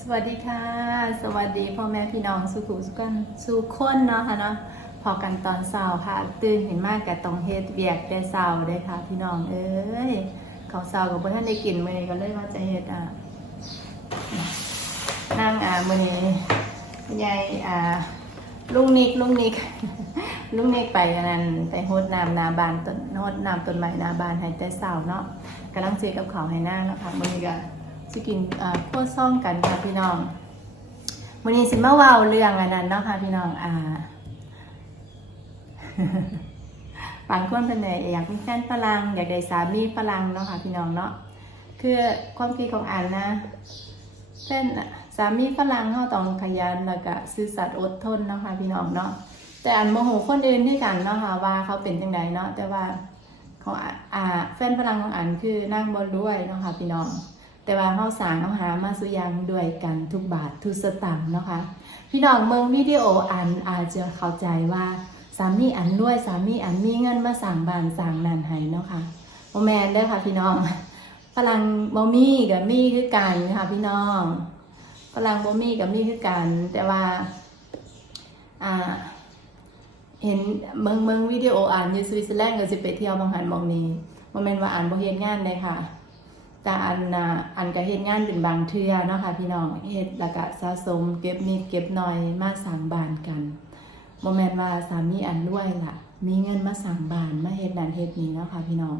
สวัสดีค่ะ สวัสดีพ่อแม่พี่น้องสุขุสุกันสุขคนเนาะค่ะเนาะพอกันตอนเช้าค่ะ ตื่นเห็นมากกับต้องเฮ็ดเวียกแต่เช้าเด้ค่ะ พี่น้องเอ้ยเขาวเช้ากับพ่อท่านได้กินมื้อนี้ก็เลยว่าจะเฮ็ดอะนั่งอ่ามื้อนี้ยายอ่าลุงนิกลุงนิกลุงนิกไปอันนั้นไปโฮดน้ำนาบานต้นโฮดน้ำต้นไม้นาบานให้แต่เช้าเนาะกำลังซื้อกับเขาให้นางเนาะค่ะมื้อนี้ก็ สิกินอ่าโคตรซ่อมกันค่ะพี่น้องวันนี้สิมาเว้าเรื่องอันนั้นเนาะค่ะพี่น้องอ่าบางคนเป็นไงอยากมีแฟนฝรั่งอยากได้สามีฝรั่งเนาะค่ะพี่น้องเนาะคือความคิดของอันนะแฟนสามีฝรั่งเขาต้องขยันแล้วก็ซื่อสัตย์อดทนเนาะค่ะพี่น้องเนาะแต่อันโมโหคนอื่นด้วยกันเนาะค่ะว่าเขาเป็นจังไดเนาะแต่ว่าของอ่าอ่าแฟนฝรั่งของอันคือนั่งบนด้วยเนาะค่ะพี่น้อง แต่ว่าเขาสร้างเขาหามาสุยังด้วยกันทุกบาททุกสตางค์เนาะคะ พี่น้องเมืองวิดีโออันอาจจะเข้าใจว่าสามีอันรวยสามีอันมีเงินมาสั่งบ้านสั่งนันให้เนาะค่ะโมแมนเด้ค่ะพี่น้องฝรั่งบ่มีกับมี่คือกันค่ะพี่น้องฝรั่งบ่มีกับมี่คือกันแต่ว่าอ่าเห็นเมืองเมืองวิดีโออ่านอยู่สวิตเซอร์แลนด์ก็สิไปเที่ยวบางหันบางนี้โมเมนว่าอ่านบ่เฮ็ดงานเลยค่ะ แต่อันนะอันก็เฮ็ดงานเป็นบางเทื่อเนาะค่ะพี่น้องเฮ็ดแล้วก็สะสมเก็บนิดเก็บหน่อยมาสร้างบ้านกันบ่แม่นว่าสามีอันรวยล่ะ มีเงินมาสร้างบ้านมาเฮ็ดนั่นเฮ็ดนี่เนาะค่ะพี่น้อง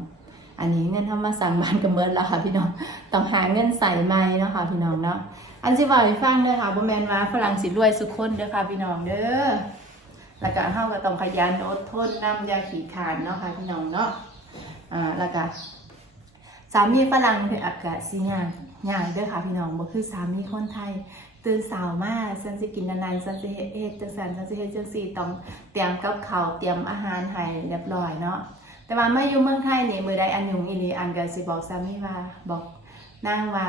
อันนี้เงินทำมาสร้างบ้านก็เบิดแล้วค่ะพี่น้องต้องหาเงินใส่ใหม่เนาะค่ะพี่น้องเนาะอันสิเว้าให้ฟังเด้อค่ะบ่แม่นว่าฝรั่งสิรวยสุคนเด้อค่ะพี่น้องเด้อแล้วก็เฮาก็ต้องขยันอดทนนำยาขี้ขานเนาะค่ะพี่น้องเนาะอ่าแล้วก็ สามีฝรั่งเป็นอากาศสิยากยากเด้อค่ะพี่น้องบ่คือสามีคนไทย ตื่นสาวมาฉันสิกินนานๆฉันสิเฮ็ดเฮ็ดจังซั่นฉันสิเฮ็ดจังซี่ต้องเตรียมกับข้าวเตรียมอาหารให้เรียบร้อยเนาะแต่ว่ามาอยู่เมืองไทยนี่มือใดอันหยุ่งอีหลีอันก็สิบอกสามีว่าบอกนางว่า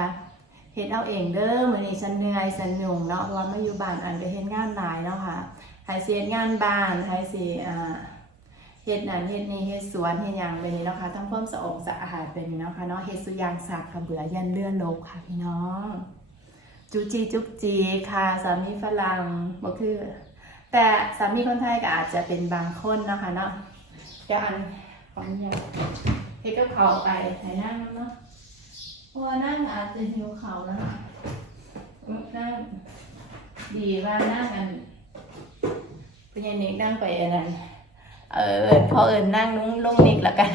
เฮ็ดเอาเองเด้อมื้อนี้ฉันเหนื่อยฉันยุ่งเนาะเพราะว่ามาอยู่บ้านอันก็เฮ็ดงานหลายเนาะค่ะให้สิเฮ็ดงานบ้านให้สิอ่า เฮ็ดนั่นเฮ็ดนี่เฮ็ดสวนเฮ็ดหยังไปนี่เนาะค่ะทำความสะอาดสะอาดไปนี่เนาะค่ะเนาะเฮ็ดสุยางสากค่ะเบื่อยันเลื่อนลบค่ะพี่น้อง จุจีจุกจีค่ะสามีฝรั่งบ่คือ แต่สามีคนไทยก็อาจจะเป็นบางคนเนาะค่ะเนาะแกอันของเนี่ยเฮ็ดกับเขาไปให้นั่งเนาะเพราะนั่งอาจจะหิวเขาแล้วนะนั่งดีว่านั่งกันเป็นยังนี้นั่งไปอันนั้น เออพอเอิญนั่งนุ่งลงนิกแล้วกัน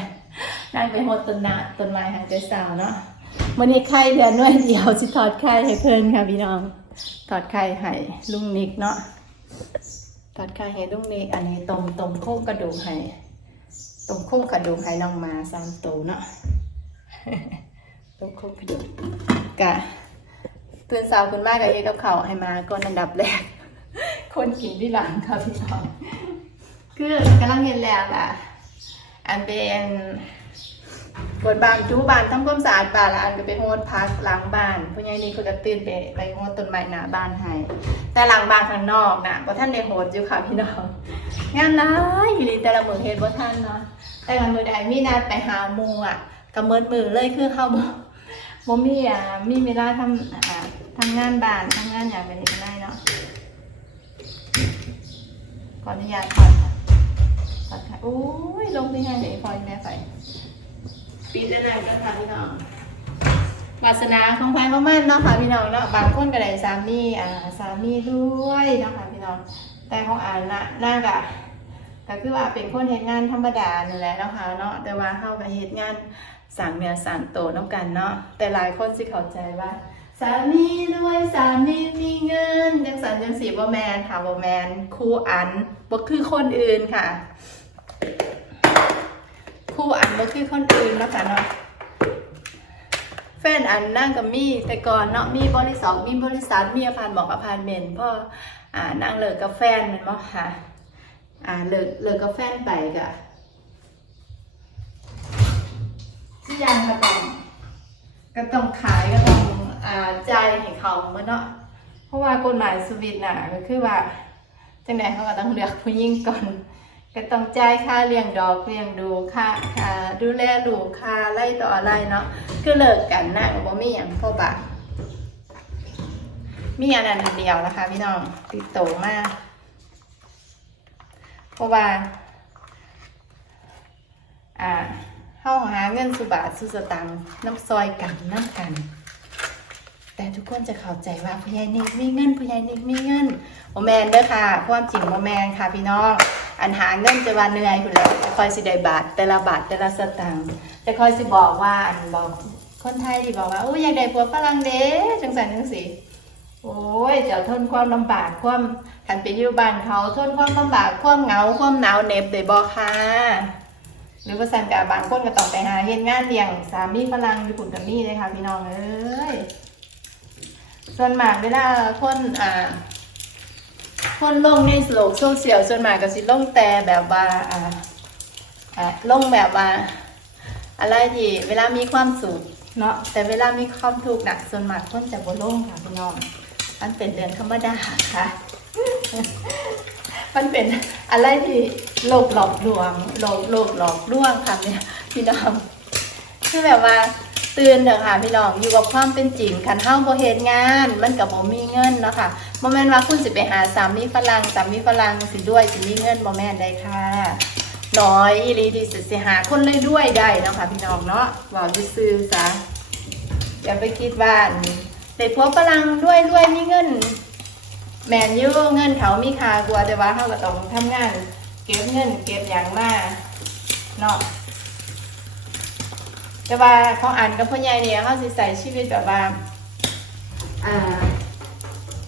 นั่งไปหดต้นนะต้นไม้ทางใจสาวเนาะวันนี้ไข่เดือนน้อยเดียวสิถอดไข่ให้เพิ่นค่ะพี่น้องถอดไข่ให้ลุงนิกเนาะถอดไข่ให้ลุงนิกอันนี้ต้มต้มโค้งกระดูกให้ต้มโค้งกระดูกให้น้องมาสามตัวเนาะต้มโค้งกระดูกกะตื่นสาวคุณมากกับเอกับเขาให้มาก่อนอันดับแรกคนกินที่หลังค่ะพี่น้อง คือกำลังเห็นแล้วล่ะ อันเป็นกดบานจูบานทำความสะอาดบ้านล้วอันก็ไปโฮดพักหลังบ้านผู้ใหญ่นี่ก็จะตื่นไปไปโฮดต้นไม้หน้าบ้านให้แต่หลังบ้านข้างนอกนะเพราะท่านได้โฮดอยู่ค่ะพี่น้องงานร้ายอีหลีแต่ละมือเฮ็ดบ่ท่านเนาะแต่ละมือใดมีนัดไปหาหมู่อะก็เมิดมือเลยคือเข้าบ่บ่มีอะมีเวลาทำอ่าทำงานบ้านทำงานอย่างแบบนี้ก็ได้เนาะขออนุญาตถอด ตัดค่ะอุ้ยลงที่ให้เดี๋ยวพลอยแม่ไปปีจะไหนก็ทำพี่น้องวาสนาของไฟของมันเนาะค่ะพี่น้องเนาะบางคนก็ได้สามีอ่าสามีด้วยเนาะค่ะพี่น้อง แต่ของอ่านน่ะน่ากะก็คือว่าเป็นคนเฮ็ดงานธรรมดานี่แหละเนาะค่ะเนาะแต่ว่าเข้ากับเฮ็ดงานสั่งเนื้อสั่งโตน้ำกันเนาะแต่หลายคนสิเข้าใจว่า สามีด้วยสามีมีเงินจังสันจังสีบ่แมนค่ะบ่แมนครูอันบ่คือคนอื่นค่ะครู อันบ่คือคนอื่นแล้วกันเนาะแฟนอันนั่งกับมีแต่ก่อนเนาะมีบริษัทมีบริษัทมีอพารบอกอพาร์ตเมนพ่ออ่านั่งเลิกกับแฟนมันบ่ค่ะอ่าเลิกเลิกกับแฟนไปกะที่ยังก็ต้องก็ต้องขายก็ต้องอ่าจ่ายให้เขาเมื่อเนาะเพราะว่ากฎหมายสวิตน่ะก็คือว่าจังไดเขาก็ต้องเลือกผู้หญิงก่อน ก็ต้องจ่ายค่าเลี้ยงดอกเลี้ยงดูค่าค่าดูแลลูกค่าไล่ต่ออะไรเนาะคือเลิกกันนะก็บ่มีหยังพ่อบามีอันนั้นอันเดียวนะคะ พี่น้องติดโตมากเพราะว่าอ่าเข้าหาเงินสุบาทสุสตังน้ำซอยกันน้ำกัน แต่ทุกคนจะเข้าใจว่าพยายนิกมีเงินพยายนิกมีเงินโอแมนเด้อค่ะ ความจริงโอแมนค่ะพี่น้อง อันหาเงินจะว่าเหนื่อยคุณแล้วจะคอยสิได้บาทแต่ละบาทแต่ละสตางค์จะคอยสิบอกว่าอันบอกคนไทยที่บอกว่าโอ้ยอยากได้ผัวฝรั่งเด้จังสันจังสีโอ้ยเจ้าทนความลำบากความขันไปอยู่บ้านเขาทนความลำบากความเหงาความหนาวเหน็บได้บ่ค่ะหรือว่าสันกับบางคนก็ต้องไปหาเฮ็ดงานเลี้ยงสามีฝรั่งอยู่ปุ่นกับมี่เลยค่ะพี่น้องเอ้ย ส่วนมากเวลาคนอ่า คนลงในโลกโซเชียลส่วนมากก็สิลงแต่แบบว่าอ่าอ่าลงแบบว่า อะไรที่เวลามีความสุขเนาะแต่เวลามีความทุกข์หนักส่วนมากคนจะบ่ลงค่ะพี่น้องมันเป็นเรื่องธรรมดาค่ะ มันเป็นอะไรที่โลกหลอกลวงโลกโลกหลอกลวงค่ะเนี่ยพี่น้องคือแบบว่า ตื่นเถอะค่ะพี่น้องอยู่กับความเป็นจริงคันเฮาบ่เฮ็ดงาน มันก็บ่มีเงินเนาะค่ะบ่แม่นว่าคุณสิไปหาสามีฝรั่งสามีฝรั่งสิด้วยสิมีเงินบ่แม่นได้ค่ะน้อยอีหลีที่สิสิหาคนเลยด้วยได้เนาะค่ะพี่น้องเนาะว้าซื่อซะอย่าไปคิดว่าได้ผัวฝรั่งด้วยด้วยมีเงิน แมนยูเงินเขามีค่ากว่าแต่ว่าเขาก็ต้องทำงาน เก็บเงิน เก็บอย่างมากเนาะ แต่ว่าเขาอ่านกับพ่อใหญ่เนี่ยเขาสิใส่ชีวิตแบบว่าอ่า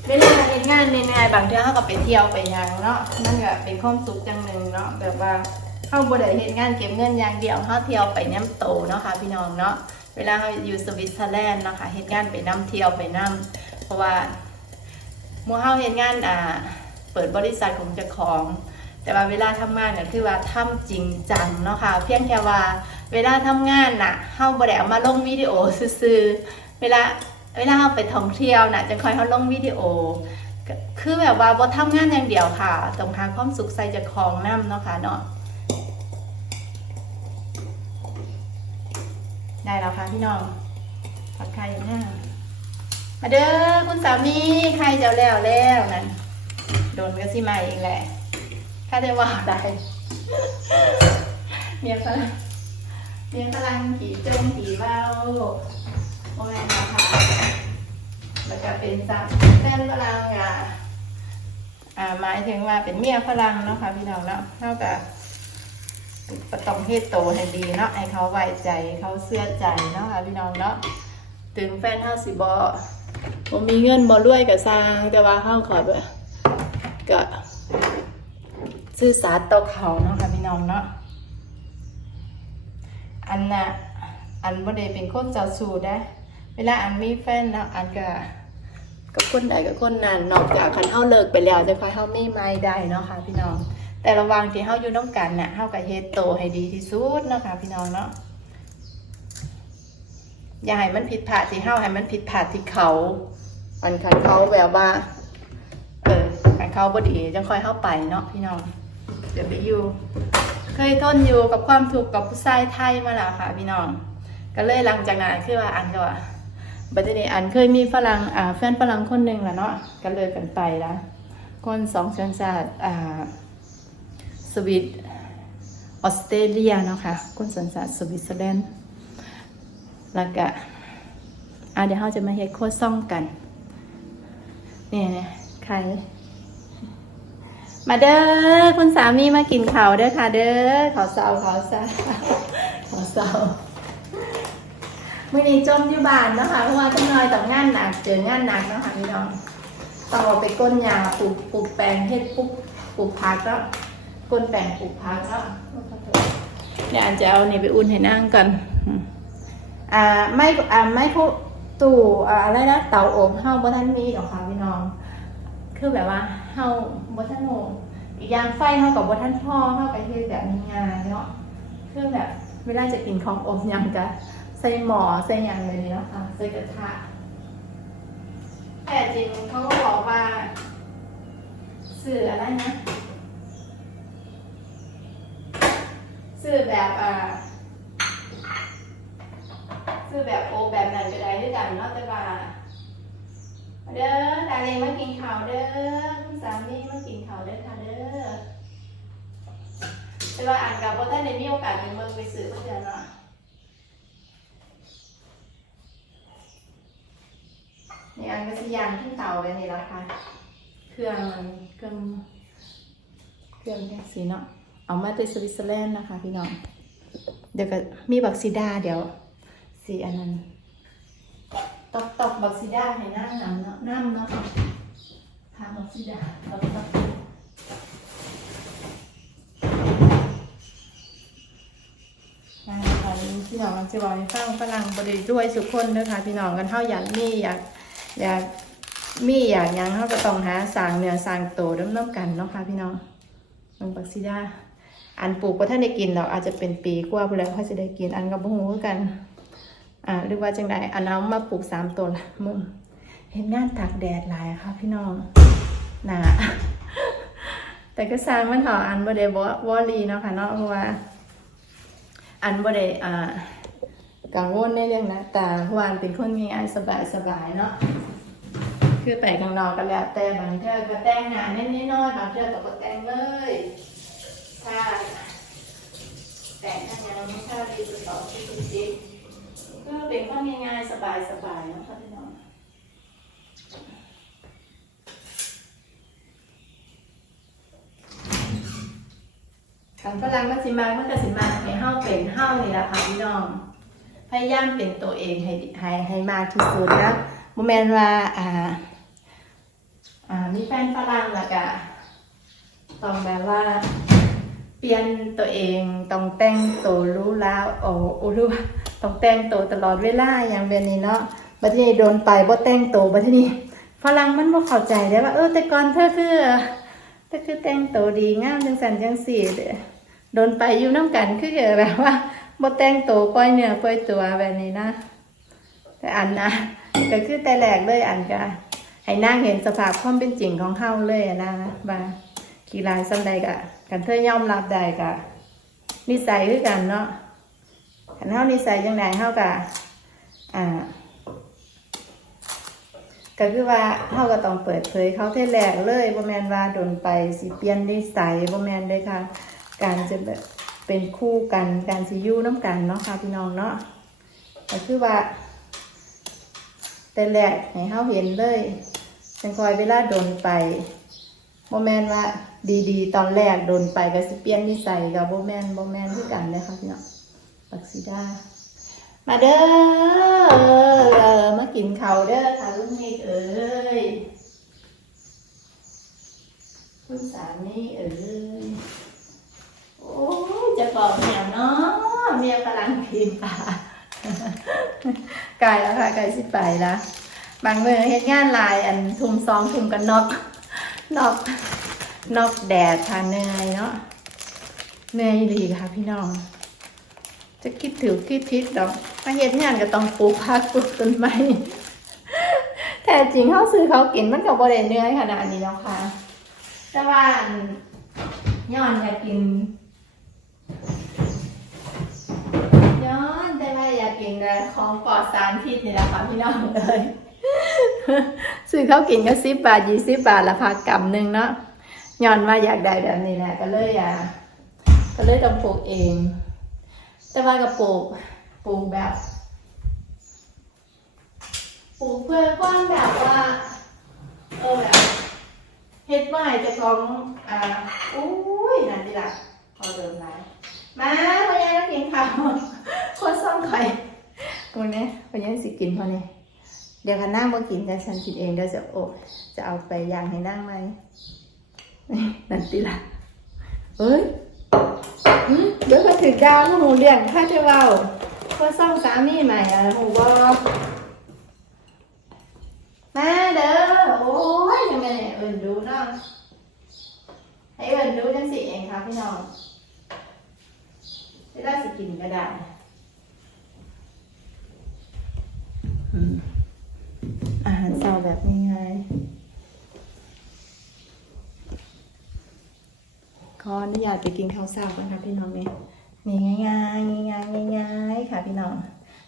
เวลาเฮ็ดงานเหนื่อยๆบางเทื่อเขาก็ไปเที่ยวไปหยังเนาะนั่นก็เป็นความสุขจังหนึ่งเนาะแบบว่าเขาบ่ได้เฮ็ดงานเก็บเงินอย่างเดียวเขาเที่ยวไปน้ำโตเนาะค่ะพี่น้องเนาะเวลาเขาอยู่สวิตเซอร์แลนด์เนาะค่ะเฮ็ดงานไปน้ำเที่ยวไปน้ำเพราะว่าหมัวเฮาเฮ็ดงานอ่าเปิดบริษัทของเจ้าของ แต่ว่าเวลาทำงานเนี่ยคือว่าทำจริงจังเนาะค่ะเพียงแค่ว่า เวลาทำงานน่ะเฮาบ่ได้เอามาลงวิดีโอซื่อๆเวลาเวลาเฮาไปท่องเที่ยวน่ะจังค่อยเฮาลงวิดีโอ คือแบบว่าบ่ทำงานอย่างเดียวค่ะต้องหาความสุขใส่จ้าของนํเนาะค่ะเนาะได้แล้วค่ะพี่น้องผัดไข่อย่ามาเด้อคุณสามีใครจะแล้วแล้วนั่นโดนก็สิมาเองแหละข้าจะว่าได้เมีย พลังเมียพลังผีจงผีเบาโอ้ยนะคะแล้วก็เป็นซับแฟนพลังอะอ่าหมายถึงว่าเป็นเมียพลังเนาะค่ะพี่น้องเนาะเท่ากับประตองเฮ็ดโตให้ดีเนาะให้เขาไว้ใจเขาเชื่อใจเนาะค่ะพี่น้องเนาะถึงแฟนเฮาสิบ่บ่มีเงินบ่รวยก็สร้างแต่ว่าเฮาขอแบบก็ซื่อสัตย์ต่อเขาเนาะค่ะพี่น้องเนาะ อันน่ะอันบ่ได้เป็นคนเจ้าชู้นะเวลาอันมีแฟนเนาะอันก็กับคนใดกับคนนั้นนอกจากคันเฮาเลิกไปแล้วจะค่อยเฮามีใหม่ได้เนาะค่ะ พี่น้อง แต่ระหว่างที่เฮาอยู่น้ำกันน่ะเฮาก็เฮ็ดโตให้ดีที่สุดเนาะค่ะพี่น้องเนาะอย่าให้มันผิดพลาดที่เฮาให้มันผิดพลาดที่เขาอันคันเขาแบบว่าเออคันเขาบ่ดีจังค่อยเข้าไปเนาะพี่น้องเดี๋ยวไปอยู่เค ยทนอยู่กับความทุกข์กับผู้ชายไทยมาแล้วค่ะ พี่น้อง ก็เลยหลังจากนั้นคือว่าอันก็ว่าบัดนี้อันเคยมีฝรั่งอ่าแฟนฝรั่งคนหนึ่งแหละเนาะก็เลยกันไปละคนสองสัญชาติอ่าสวิตออสเตรเลียเนาะค่ะคนสัญชาติสวิตเซอร์แลนด์แล้วก็อะเดี๋ยวเราจะมาเฮ็ดโคตรซ่องกัน เนี่ยเนี่ยใคร มาเด้อคุณสามีมากินข้าวเด้อค่ะ เด้อขอเศร้าขอเศร้าขอเศร้ามื่อนี้จมอยู่บ้านเนาะคะเพราะว่าต้องนอยต้องงานหนักเจองานหนักเนาะค่ะพี่น้องต้องออกไปก้นยาปลูกปลูกแปลงเฮ็ดปลูกปลูกพักก็ก้นแปลงปลูกพักก็เดี๋ยวอันจะเอานี่ไปอุ่นให้นั่งกันอ่าไม่อ่าไม่พูตู่อ่าอะไรนะเตาอบเฮาบ่ทันมีหรอกค่ะพี่น้อง คือแบบว่าเฮาบ่ทันโงอีกอย่างไฟเฮากับบ่ทันพ่อเฮาก็เฮ็ดแบบมีงานเนาะคือแบบเวลาจะกินของอบยังก็ใส่หม้อใส่หยังเลยเนาะค่ะใส่กระทะแต่จริงเขาก็บอกว่าสื่ออะไรนะสื่อแบบอ่าคือแบบโอแบบนั้นก็ได้ด้วยกันเนาะแต่ว่า เด้อได้กาเองมากินข้าวเด้อคุณสามีมากินข้าวเด้อค่ะเด้อแต่ว่าอ่านกับว่าท่านได้มีโอกาสไปเมืองไปสื่อเพื่อนเนาะนี่อันก็สิยางขึ้นเตาเลยนี่ละค่ะ เครื่องมันเครื่องเครื่องแยสีเนาะเอามาจากสวิตเซอร์แลนด์นะคะพี่น้อง เดี๋ยวก็มีบักซีดาเดี๋ยวสีอันนั้น ตอกตอกบักซีดาให้นั่งน้ำเนาะน้ำเนาะทางบักซีดาตอกตอกนี่พี่น้องจะบอกให้ฟังฝรั่งบริด้วยสุขคนเด้อค่ะพี่น้องกันเท่าอยากมีอยากอยากมีอยากยังเขาก็ต้องหาสางเนื้อสางโตน้ำน้ำกันเนาะค่ะพี่น้องมันบักซีดาอันปลูกก็ท่านได้กินเราอาจจะเป็นปีกว่าไปแล้วเขาจะได้กินอันกับบุ้งกัน อ่าหรือว่าจังไดอันเอามาปลูกสามต้นละมึงเห็นงานตากแดดหลายค่ะพี่น้องหนาแต่ก็สร้างมันเถออันบ่ได้บ่วอลีเนาะค่ะเนาะเพราะว่า อันบ่ได้อ่ากังวลในเรื่องนะแตาเพราะว่าอันเป็นคนมีอันสบายสบายเนาะคือไปข้างนอกก็แล้วแต่บางเทื่อก็แต่งหน้านิดน้อยบางเทื่อก็บ่แต่งเลยถ้าแต่งถ้ายังไม่ค่าดีสุดต่อที่สุดจริง ก็เป็นข้อง่ายๆสบายๆนะคะพี่น้องขันฝรั่งมันสิมามันก็สิมาให้เฮาเป็นเฮานี่แหละค่ะพี่น้อง พยายามเป็นตัวเองให้ให้ให้มากที่สุดนะโมเมนว่าอ่า อ่ามีแฟนฝรั่งแล้วก็ต้องแบบว่า เปลี่ยนตัวเองต้องแต่งตัวรู้แล้วโอ้รู้ ต้องแต่งตัวตลอดเวลาอย่างแบบนี้เนาะบัดนี้โดนไปบ่แต่งตัวบัดนี้ฝรั่งมันบ่เข้าใจได้ว่าเออแต่ก่อนเธอคือเธอคือแต่งตัวดีงามจังสันจังสี่เด้อโดนไปอยู่น้ำกันคือแบบว่าบ่แต่งตัวปล่อยเนื้อปล่อยตัวแบบนี้นะ แต่อันนะก็คือแต่แรกเลยอันก็ให้นางเห็นสภาพความเป็นจริงของเฮาเลยนะว่าขี่ลายสันใดกะกันเธอยอมรับได้กะนิสัยคือกันเนาะ กันเฮานิสัยจังไดเฮากะอ่าก็คือว่าเฮาก็ต้องเปิดเผยเขาเท่แรกเลยบ่แม่นว่าโดนไปสิเปลี่ยนนิสัยบ่แม่นเลยค่ะ การจะแบบเป็นคู่กันการสิอยู่น้กันเนาะค่ะพี่น้องเนาะก็คือว่า แต่แรกให้เฮาเห็นเลยจังคอยเวลาโดนไปโมแมนว่าดีๆ ตอนแรกโดนไปก็สิเปลี่ยนนิสัยกับโมแมนโมแมนคือกันเลยค่ะพี่น้อง ปักซิดา มาเด้อเออมากินเขาเด้อค่ะลุงนี่เอ้ยคุณสามีเอ้ยโอ้ยจะบอกเมียเนาะเมียกำลังกินปลาไก่แล้วค่ะไก่สิไปล้วบางเมื่อเฮ็ดงานลายอันทุ่มสองทุ่มกันนอกนอกนอกแดดค่ะเหนื่อยเนาะเหนื่อยดีค่ะพี่น้อง จะคิดถือคิดทิศดอกมาเฮ็ดงานก็ต้องปลูกผักปลูกต้นไม้แต่จริงเขาซื้อเขากินมันก็บ่ได้เนื่อขนาดนี้เนาะค่ะ แต่ว่าย้อนอยากกินย้อนแต่ว่าอยากกินแต่ของปลอดสารพิษนี่แหละค่ะพี่น้องเลยซื้อเขากินก็สิบบาทยี่สิบบาทละค่ะกำหนึ่งเนาะย้อนว่าอยากได้แบบนี้แหละก็เลยอะก็เลยต้องปลูกเอง แต่ว่าก็ปลูกปลูกแบบปลูกเพื่อความแบบว่าเออแบบเฮ็ดไว้จะของอ่าอุ้ยนั่นดีละพอเดินไหมาพยายามกินข้าวคนซ่องไข่คนนี้พยายามสิกินพอเนี้เดี๋ยวคันนั่งมากินแต่ฉันกินเองเดี๋ยวจะโอจะเอาไปย่างให้นั่งไหมนั่นติละเฮ้ย เดี๋ยวก็ถึงดาวก็หมูเลี้ยงถ้าจะเว้าก็ซ่องสามีใหม่อะหูบอกมาเด้อโอ้ยยังไงเนี่ยเอิญดูเนาะให้เอิญดูจังสิเองค่ะพี่น้องเวลาสิกินก็ได้อาหารเช้าแบบง่ายๆ ขออนุญาตไปกินข้าวเช้ากันค่ะพี่น้องเนี่ยนี่ง่ายๆง่ายๆง่ายๆค่ะพี่น้อง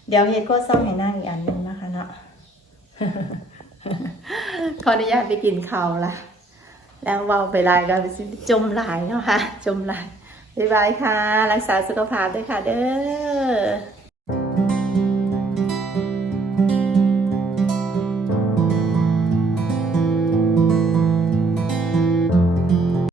เดี๋ยวเฮ็ดก็ซ่อมให้นั่งอีกอันหนึงนะคะเนาะขออนุญาตไปกินข้าวละแล้วเว้าไปลายก็ไปจมหลายเนาะค่ะ จมหลายบ๊ายบายค่ะ รักษาสุขภาพด้วยค่ะเด้อ